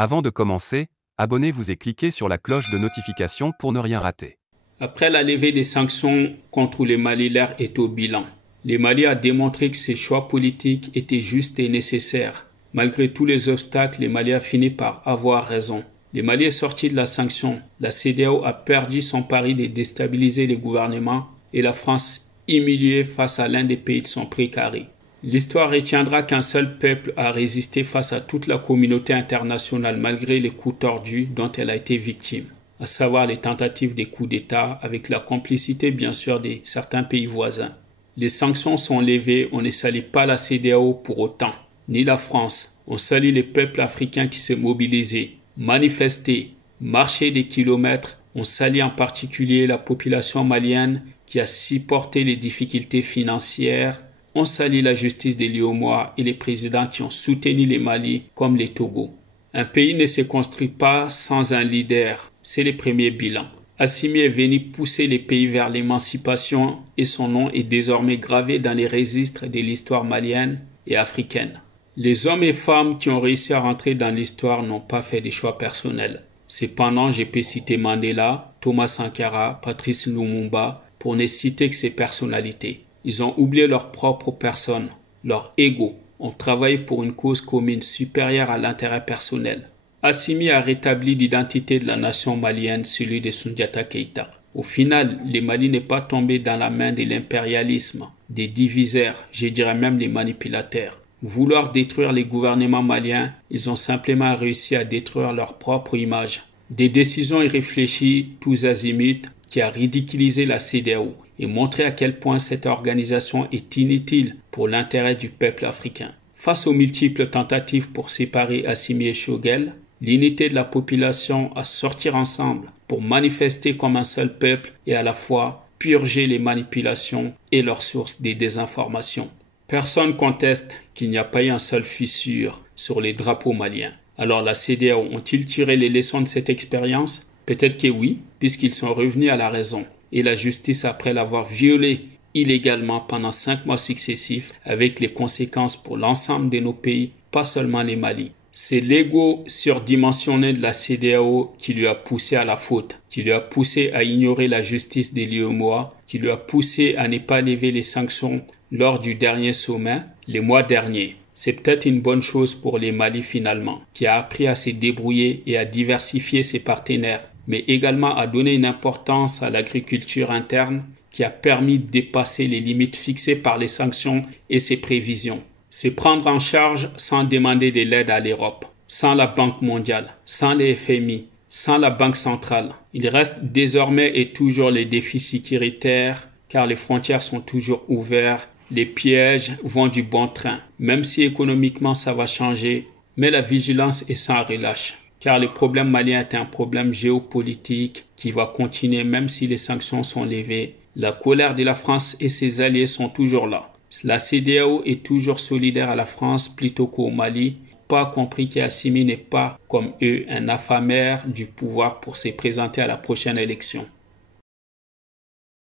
Avant de commencer, abonnez-vous et cliquez sur la cloche de notification pour ne rien rater. Après la levée des sanctions contre le Mali, l'heure est au bilan. Le Mali a démontré que ses choix politiques étaient justes et nécessaires. Malgré tous les obstacles, le Mali a fini par avoir raison. Le Mali est sorti de la sanction. La CEDEAO a perdu son pari de déstabiliser les gouvernements et la France humiliée face à l'un des pays de son précaré. L'histoire retiendra qu'un seul peuple a résisté face à toute la communauté internationale malgré les coups tordus dont elle a été victime, à savoir les tentatives des coups d'État avec la complicité bien sûr de certains pays voisins. Les sanctions sont levées, on ne salit pas la CEDEAO pour autant, ni la France. On salue les peuples africains qui s'est mobilisés, manifesté, marché des kilomètres. On salue en particulier la population malienne qui a supporté les difficultés financières. On salue la justice des Liémois et les présidents qui ont soutenu les Mali comme les Togo. Un pays ne se construit pas sans un leader, c'est le premier bilan. Assimi est venu pousser les pays vers l'émancipation et son nom est désormais gravé dans les registres de l'histoire malienne et africaine. Les hommes et femmes qui ont réussi à rentrer dans l'histoire n'ont pas fait des choix personnels. Cependant, je peux citer Mandela, Thomas Sankara, Patrice Lumumba, pour ne citer que ces personnalités. Ils ont oublié leur propre personne, leur ego, ont travaillé pour une cause commune supérieure à l'intérêt personnel. Assimi a rétabli l'identité de la nation malienne, celui de Soundiata Keïta. Au final, le Mali n'est pas tombé dans la main de l'impérialisme, des diviseurs, je dirais même des manipulateurs. Vouloir détruire les gouvernements maliens, ils ont simplement réussi à détruire leur propre image. Des décisions irréfléchies, tous azimuts, qui a ridiculisé la CEDEAO et montré à quel point cette organisation est inutile pour l'intérêt du peuple africain. Face aux multiples tentatives pour séparer Assimi et Choguel, l'unité de la population à sortir ensemble pour manifester comme un seul peuple et à la fois purger les manipulations et leurs sources des désinformations. Personne conteste qu'il n'y a pas eu un seul fissure sur les drapeaux maliens. Alors la CEDEAO ont-ils tiré les leçons de cette expérience? Peut-être que oui, puisqu'ils sont revenus à la raison. Et la justice, après l'avoir violé illégalement pendant 5 mois successifs, avec les conséquences pour l'ensemble de nos pays, pas seulement les Mali. C'est l'ego surdimensionné de la CEDEAO qui lui a poussé à la faute, qui lui a poussé à ignorer la justice des Liémois, qui lui a poussé à ne pas lever les sanctions lors du dernier sommet, les mois derniers. C'est peut-être une bonne chose pour les Mali finalement, qui a appris à se débrouiller et à diversifier ses partenaires, mais également à donner une importance à l'agriculture interne qui a permis de dépasser les limites fixées par les sanctions et ses prévisions. C'est prendre en charge sans demander de l'aide à l'Europe, sans la Banque mondiale, sans les FMI, sans la Banque centrale. Il reste désormais et toujours les défis sécuritaires car les frontières sont toujours ouvertes. Les pièges vont du bon train, même si économiquement ça va changer, mais la vigilance est sans relâche, car le problème malien est un problème géopolitique qui va continuer même si les sanctions sont levées. La colère de la France et ses alliés sont toujours là. La CEDEAO est toujours solidaire à la France plutôt qu'au Mali, pas compris qu'Assimi n'est pas, comme eux, un affameur du pouvoir pour se présenter à la prochaine élection.